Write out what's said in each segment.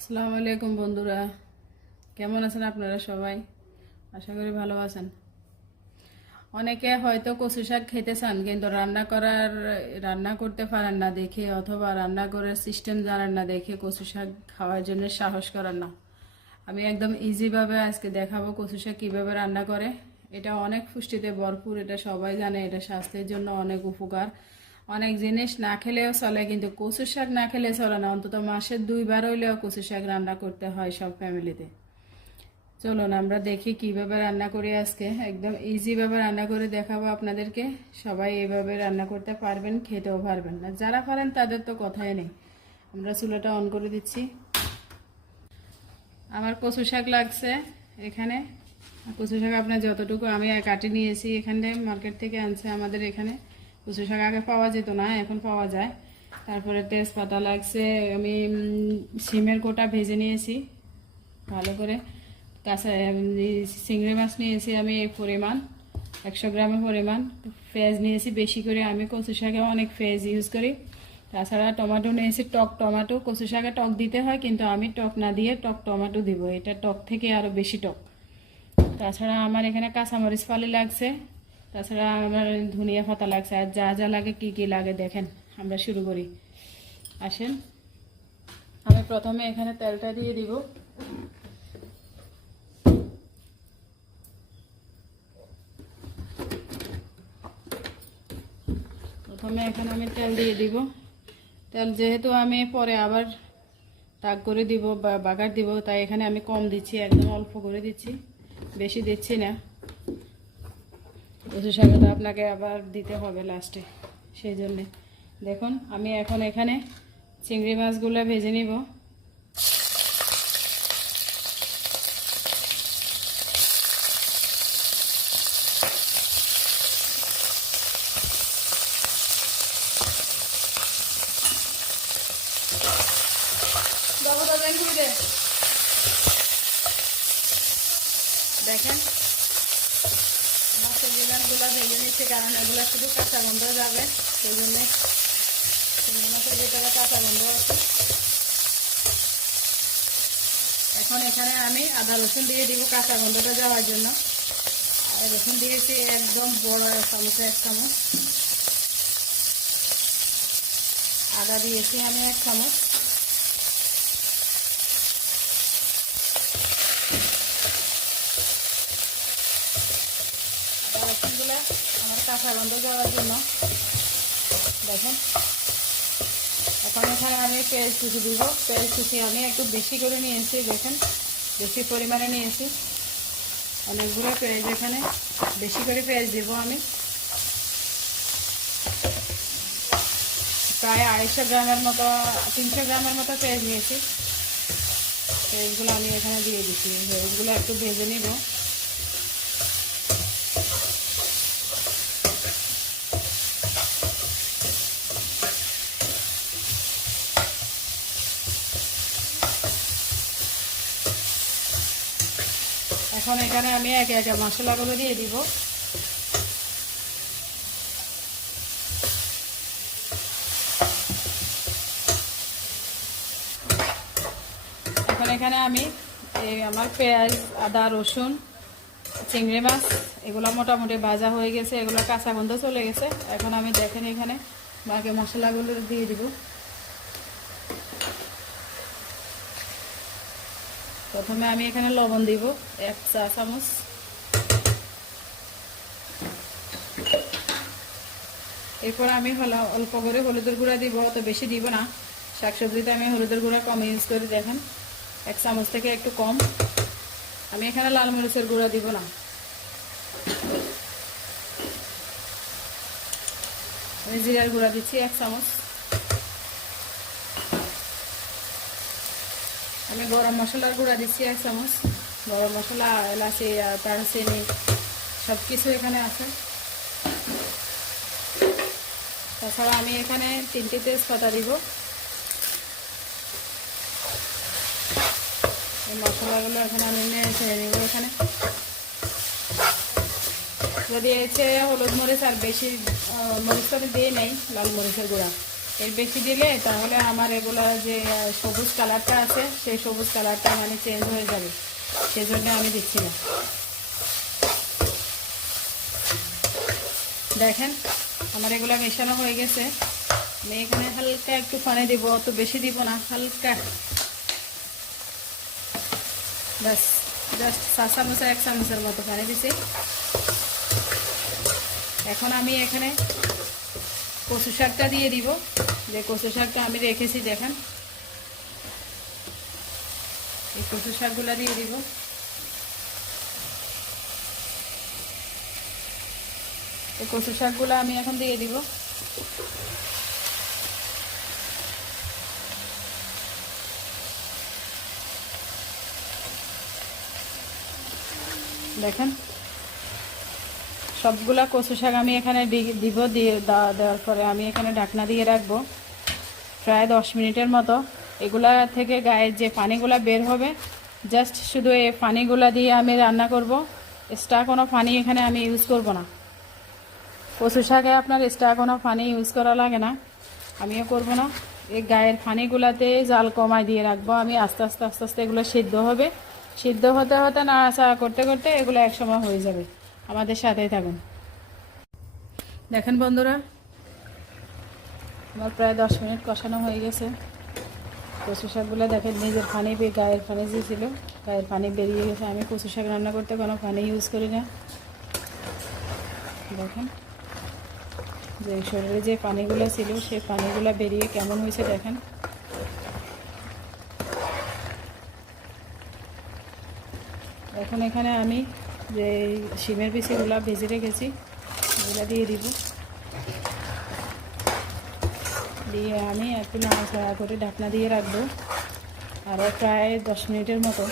আসসালামু আলাইকুম বন্ধুরা। কেমন আছেন আপনারা সবাই? আশা করি ভালো আছেন। অনেকে হয়তো কচু শাক খেতে চান, কিন্তু রান্না করার, রান্না করতে পারেন না দেখে, অথবা রান্না করার সিস্টেম জানেন না দেখে কচু শাক খাওয়ার জন্য সাহস করেন না। আমি একদম ইজিভাবে আজকে দেখাবো কচু শাক কীভাবে রান্না করে। এটা অনেক পুষ্টিতে ভরপুর, এটা সবাই জানে, এটা স্বাস্থ্যের জন্য অনেক উপকার। অনেক জিনিস না খেলেও চলে, কিন্তু কচু শাক না খেলে চলে না। অন্তত মাসে দুইবার হইলেও কচু শাক রান্না করতে হয় সব ফ্যামিলিতে। চলুন আমরা দেখি কীভাবে রান্না করি আজকে। একদম ইজিভাবে রান্না করে দেখাবো আপনাদেরকে। সবাই এভাবে রান্না করতে পারবেন, খেতেও পারবেন না। যারা পারেন তাদের তো কথাই নেই। আমরা চুলাটা অন করে দিচ্ছি। আমার কচু শাক লাগছে এখানে। কচু শাক আপনার যতটুকু আমি কাটি নিয়েছি এখানে মার্কেট থেকে আনছে আমাদের এখানে। কচু শাক আগে পাওয়া যেত না, এখন পাওয়া যায়। তারপরে তেজপাতা লাগছে, আমি সিমের কোটা ভেজে নিয়েছি, ভালো করে। কাঁচা চিংড়ি মাছ নিয়েছি আমি, এই পরিমাণ, একশো গ্রামের পরিমাণ। পেঁয়াজ নিয়েছি বেশি করে, আমি কচু শাকে অনেক ফেজ ইউজ করি। তাছাড়া টমেটো নিয়েছি, টক টমেটো। কচু শাকে টক দিতে হয়, কিন্তু আমি টক না দিয়ে টক টমেটো দিব। এটা টক থেকে আরও বেশি টক। তাছাড়া আমার এখানে কাঁচামরিচ ফালি লাগছে। তাছাড়া আমার ধনিয়া পাতা লাগছে, আর যা যা লাগে, কি কি লাগে দেখেন, আমরা শুরু করি। আসেন। আমি প্রথমে এখানে তেলটা দিয়ে দিব। প্রথমে এখানে আমি তেল দিয়ে দিব। তেল যেহেতু আমি পরে আবার তাক করে দিব বা বাগার দিব, তাই এখানে আমি কম দিচ্ছি, একদম অল্প করে দিচ্ছি। বেশি দিচ্ছি না। কচু শাকটা আপনাকে আবার দিতে হবে লাস্টে সেই জন্যে। দেখুন, আমি এখন এখানে চিংড়ি মাছগুলো ভেজে নিব। দেখেন ভেজে নিচ্ছে কারণ এগুলো শুধু কাঁচা গন্ধ যাবে। সেই জন্যে চিংড়ি মাছের কাঁচা গন্ধ আছে। এখন এখানে আমি আদা রসুন দিয়ে দিব কাঁচা গন্ধটা যাওয়ার জন্য। আর রসুন দিয়েছি একদম বড় চামচে এক চামচ। আদা দিয়েছি আমি এক চামচ আদা রসুনগুলো আমার কাঁচা গন্ধ যাওয়ার জন্য। দেখেন। এখন এখানে আমি পেঁয়াজ কুচি দিব। পেঁয়াজ কুচি আমি একটু বেশি করে নিয়েছি, দেখেন। বেশি পরিমাণে নিয়েছি। অনেকগুলো পেঁয়াজ এখানে। বেশি করে পেঁয়াজ দিব আমি। প্রায় আড়াইশো গ্রামের মতো, তিনশো গ্রামের মতো পেঁয়াজ নিয়েছি। পেঁয়াজগুলো আমি এখানে দিয়ে দিচ্ছি। পেঁয়াজগুলো একটু ভেজে নিব। এখন এখানে আমি একে একে মশলাগুলো দিয়ে দিব। এখন এখানে আমি এই আমার পেঁয়াজ, আদা, রসুন, চিংড়ি মাছ, এগুলো মোটামুটি ভাজা হয়ে গেছে, এগুলো কাঁচা গন্ধ চলে গেছে। এখন আমি দেখেন এখানে বাকি মশলাগুলো দিয়ে দিব। প্রথমে আমি এখানে লবণ দিব, এক চা চামচ। এরপর আমি হলো অল্প করে হলুদের গুঁড়া দিব, অত বেশি দিব না। শাকসবজিতে আমি হলুদের গুঁড়া কম ইউজ করি, দেখেন। এক চামচ থেকে একটু কম। আমি এখানে লাল মরিচের গুঁড়া দিব না। আমি জিরার গুঁড়া দিচ্ছি এক চামচ। আমি গরম মশলার গুঁড়া দিচ্ছি এক চামচ। গরম মশলা, এলাচি, আর দারচিনি সব কিছু এখানে আছে। তাছাড়া আমি এখানে তিনটি তেজপাতা দিব। এই মশলাগুলো এখানে আমি ছেড়ে নিব এখানে। যদি এসে হলুদ মরিচ আর বেশি মরিচ তো আমি দিয়ে নেই, লাল মরিচের গুঁড়া। এর বেশি দিলে তাহলে আমার এগুলো যে সবুজ কালারটা আছে, সেই সবুজ কালারটা মানে চেঞ্জ হয়ে যাবে। সেজন্য আমি দিচ্ছি না। দেখেন, আমার এগুলো মেশানো হয়ে গেছে। আমি এখানে হালকা একটু পানি দিব, অত বেশি দিব না, হালকা। ব্যাস জাস্ট চা চামচ, এক চামচের মতো পানি দিছি। এখন আমি এখানে কচু শাকটা দিয়ে দিব। যে কচু শাকটা আমি রেখেছি, দেখেন। এই কচু শাকগুলো দিয়ে দিব। এই কচু শাকগুলো আমি এখন দিয়ে দিব। দেখেন, সবগুলা কচু শাক আমি এখানে দিব, দিয়ে দেওয়া- দেওয়ার পরে আমি এখানে ঢাকনা দিয়ে রাখব। প্রায় দশ মিনিটের মতো এগুলা থেকে গায়ের যে পানিগুলা বের হবে জাস্ট শুধু এই পানিগুলা দিয়ে আমি রান্না করব। এক্সট্রা কোনো পানি এখানে আমি ইউজ করব না। কচু শাকে আপনার এক্সট্রা কোনো পানি ইউজ করা লাগে না। আমিও করব না। এই গায়ের পানিগুলাতে জাল কমায় দিয়ে রাখব। আমি আস্তে আস্তে আস্তে আস্তে এগুলো সিদ্ধ হবে। সিদ্ধ হতে হতে নাড়াচাড়া করতে করতে এগুলো একসময় হয়ে যাবে। আমাদের সাথেই থাকুন। দেখেন বন্ধুরা আমার প্রায় দশ মিনিট কষানো হয়ে গেছে। কচু শাকগুলো দেখেন, নিজের পানি বে- গায়ের পানি যে ছিল, গায়ের পানি বেরিয়ে গেছে। আমি কচু শাক রান্না করতে কোনো পানি ইউজ করি না। দেখেন, যে শরীরে যে পানিগুলো ছিল সেই পানিগুলো বেরিয়ে কেমন হয়েছে দেখেন। এখন এখানে আমি যে শিমের পিসিগুলো ভেজে রেখেছি, এগুলো দিয়ে দিব। দিয়ে আমি একটু নাড়াচাড়া করে ঢাকনা দিয়ে রাখব আরও প্রায় দশ মিনিটের মতো।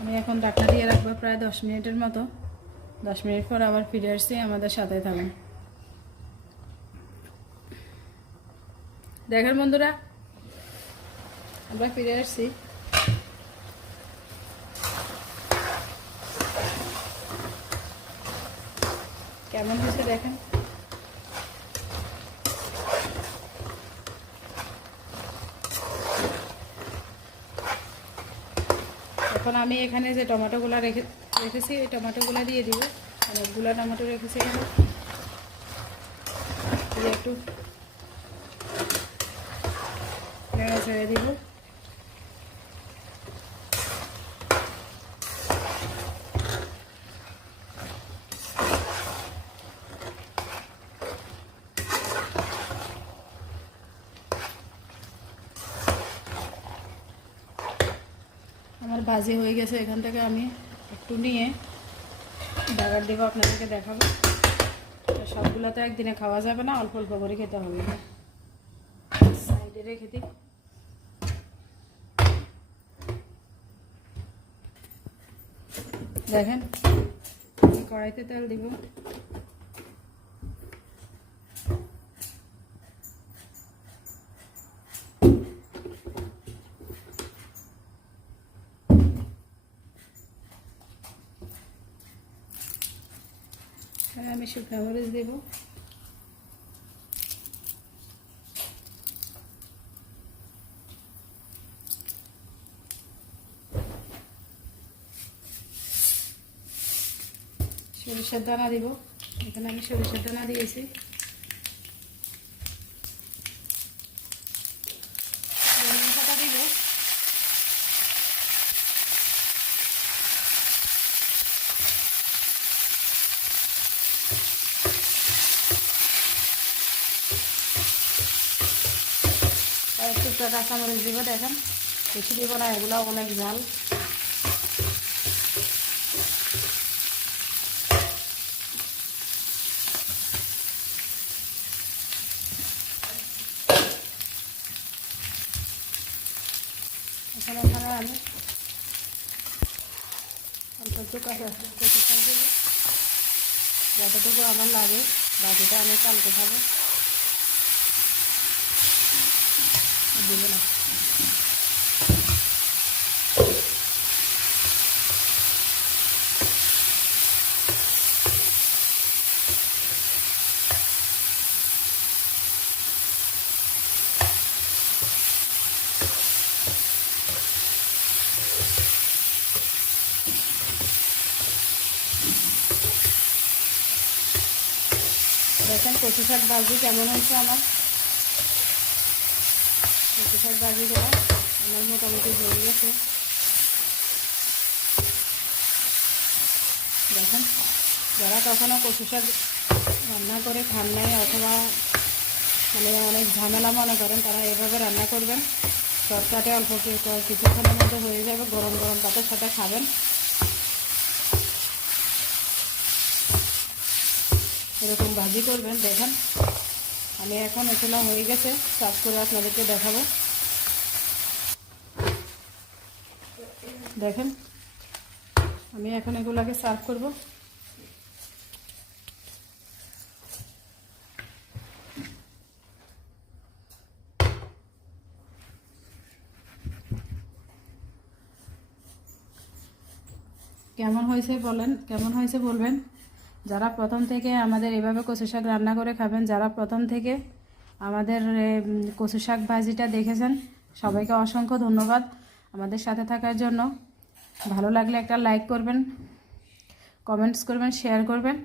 আমি এখন ঢাকনা দিয়ে রাখব প্রায় দশ মিনিটের মতো। দশ মিনিট পর আবার ফিরে আসছি আমাদের সাথে থাকুন। দেখেন বন্ধুরা, আমরা ফিরে আসছি। কেমন হয়েছে দেখেন? এখন আমি এখানে যে টমেটোগুলো রেখে রেখেছি, এই টমেটোগুলো দিয়ে দিব। অনেকগুলো টমেটো রেখেছি এখানে। একটু নেড়ে ছেড়ে দিব আমার ভাজি হয়ে গেছে এখান থেকে আমি একটু নিয়ে ডাগার দেবো আপনাদেরকে দেখাবো। সবগুলো তো একদিনে খাওয়া যাবে না, অল্প অল্প করে খেতে হবে। সাইডে রেখে দিই। দেখেন। আমি কড়াইতে তেল দিব। এখানে আমি শুকনো মরিচ দেব। সরিষার দানা দিব। এখানে আমি সরিষার দানা দিয়েছি। একটু কাঁচামরিচ দিব, দেখেন। বেশি দিব না এগুলো অনেক ঝাল। আমি অল্প একটু কাঁচা কচু যতটুকু আমার লাগে বাকিটা আমি কালকে খাব। দেবো না। দেখেন কচু শাক ভাজি কেমন হয়েছে আমার? কচু শাক ভাজিগুলো আমার মোটামুটি হয়ে গেছে। দেখেন, যারা কখনো কচু শাক রান্না করে খান নাই অথবা মানে অনেক ঝামেলা মনে করেন, তারা এভাবে রান্না করবেন। শর্টকাটে অল্প কিছু- কিছুক্ষণের মধ্যে হয়ে যাবে। গরম গরম ভাতের সাথে খাবেন। এরকম ভাজি করবেন, দেখেন। আমি এখন এগুলো হয়ে গেছে, সার্ভ করে আপনাদেরকে দেখাবো। দেখেন, আমি এখন এগুলাকে সার্ভ করব। কেমন হয়েছে বলেন, কেমন হয়েছে বলবেন? যারা প্রথম থেকে আমাদের এভাবে কচু শাক রান্না করে খাবেন, যারা প্রথম থেকে আমাদের কচু শাক ভাজিটা দেখেছেন, সবাইকে অসংখ্য ধন্যবাদ আমাদের সাথে থাকার জন্য। ভালো লাগলে একটা লাইক করবেন, কমেন্টস করবেন, শেয়ার করবেন।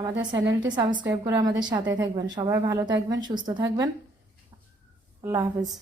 আমাদের চ্যানেলটি সাবস্ক্রাইব করে আমাদের সাথে থাকবেন। সবাই ভালো থাকবেন, সুস্থ থাকবেন। আল্লাহ হাফিজ।